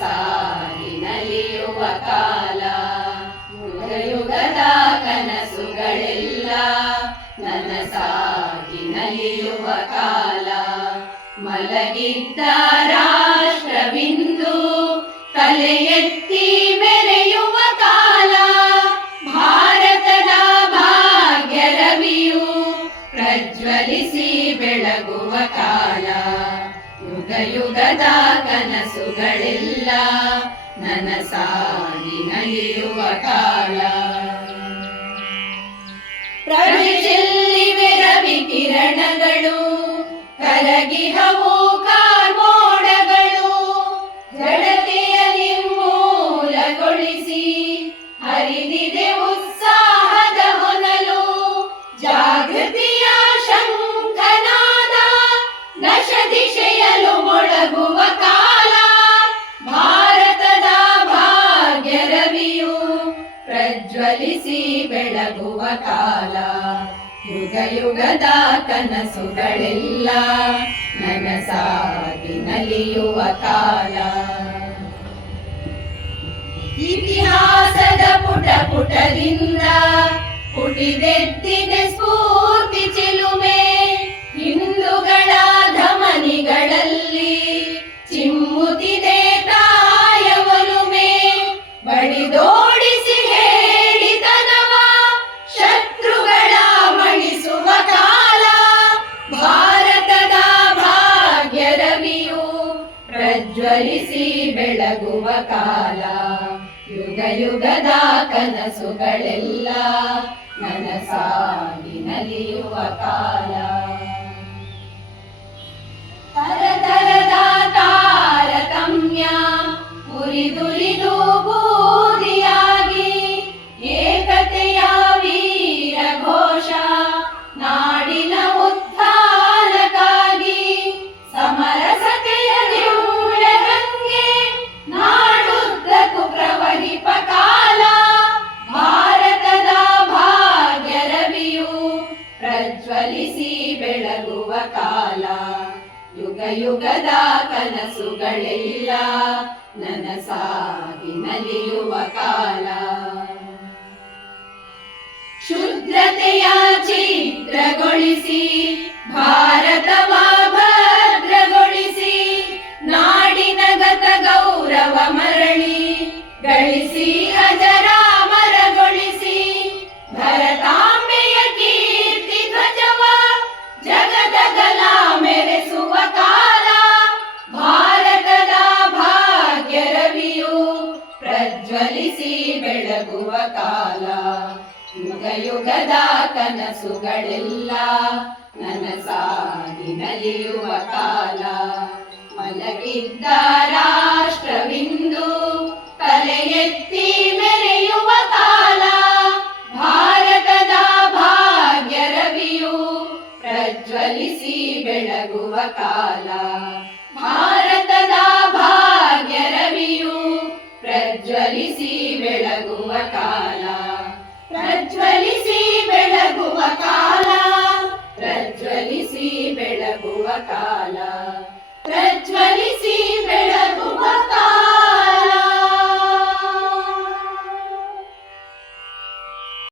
ಸಾಲಿನಲಿಯುವ ಕಾಲ. ಯುಗಯುಗದ ಕನಸುಗಳೆಲ್ಲ ನನ್ನ ಸಾಗಿನಲಿಯುವ ಕಾಲ. ಮಲಗಿದ್ದ ರಾಷ್ಟ್ರಬಿಂದು ತಲೆ ಎತ್ತಿ ಮೆರೆಯುವ ಕಾಲ. ಭಾರತದ ಭಾಗ್ಯರವಿಯು ಪ್ರಜ್ವಲಿಸಿ ಬೆಳಗುವ ಕಾಲ. ಯುಗ ಕನಸುಗಳಿಲ್ಲ ನನಸಾಗಿ ನಲಿಯುವ ಕಾಲ. ಪ್ರಭಿಲ್ಲಿ ರವಿ ಕಿರಣಗಳು ಕರಗಿಹವು ಕಾರ್ಮೋಡಗಳು ಜಡತೆಯ ನಿರ್ಮೂಲಗೊಳಿಸಿ ಹರಿದಿದೆ ಉತ್ಸಾಹದ ಹೊನಲು, ಜಾಗೃತಿಯ ಶಂಖನಾದ ದಶ ಕಾಲ. ಯುಗ ಯುಗದ ಕನಸುಗಳೆಲ್ಲ ನನಸಾಗಿ ನಲಿಯುವ ಕಾಲ. ಇತಿಹಾಸದ ಪುಟ ಪುಟದಿಂದ ಪುಟಿದೆದ್ದಿದೆ ಪ್ರಜ್ವಲಿಸಿ ಬೆಳಗುವ ಕಾಲ. ಯುಗ ಯುಗದ ಕನಸುಗಳೆಲ್ಲ ನನಸಾಗಿ ನಲಿಯುವ ಕಾಲ. ಬೆಳಗುವ ಕಾಲ ಯುಗ ಯುಗದ ಕನಸುಗಳೆಲ್ಲ ನನಸಾಗಿ ನಲಿಯುವ ಕಾಲ. ಶುದ್ರತೆಯ ಚಿತ್ರಗೊಳಿಸಿ ಭಾರತ ಭದ್ರಗೊಳಿಸಿ, ನಾಡಿನ ಗೌರವ ಮರಳಿ ಗಳಿಸಿ ಅಜರಾಮರಗೊಳಿಸಿ ಬೆಳಗುವ ಕಾಲ ಯುಗ ಯುಗದ ಕನಸುಗಳೆಲ್ಲ ನನಸಾಗಿ ನಲಿಯುವ ಕಾಲ ಮಲಗಿದ್ದ ರಾಷ್ಟ್ರವಿಂದು ತಲೆ ಎತ್ತಿ ಮೆರೆಯುವ ಕಾಲ. ಭಾರತದ ಭಾಗ್ಯ ರವಿಯು ಪ್ರಜ್ವಲಿಸಿ ಬೆಳಗುವ ಕಾಲ. ಪ್ರಜ್ವಲಿಸಿ ಬೆಳಗುವ ಕಾಲ ಪ್ರಜ್ವಲಿಸಿ ಬೆಳಗುವ ಕಾಲ ಪ್ರಜ್ವಲಿಸಿ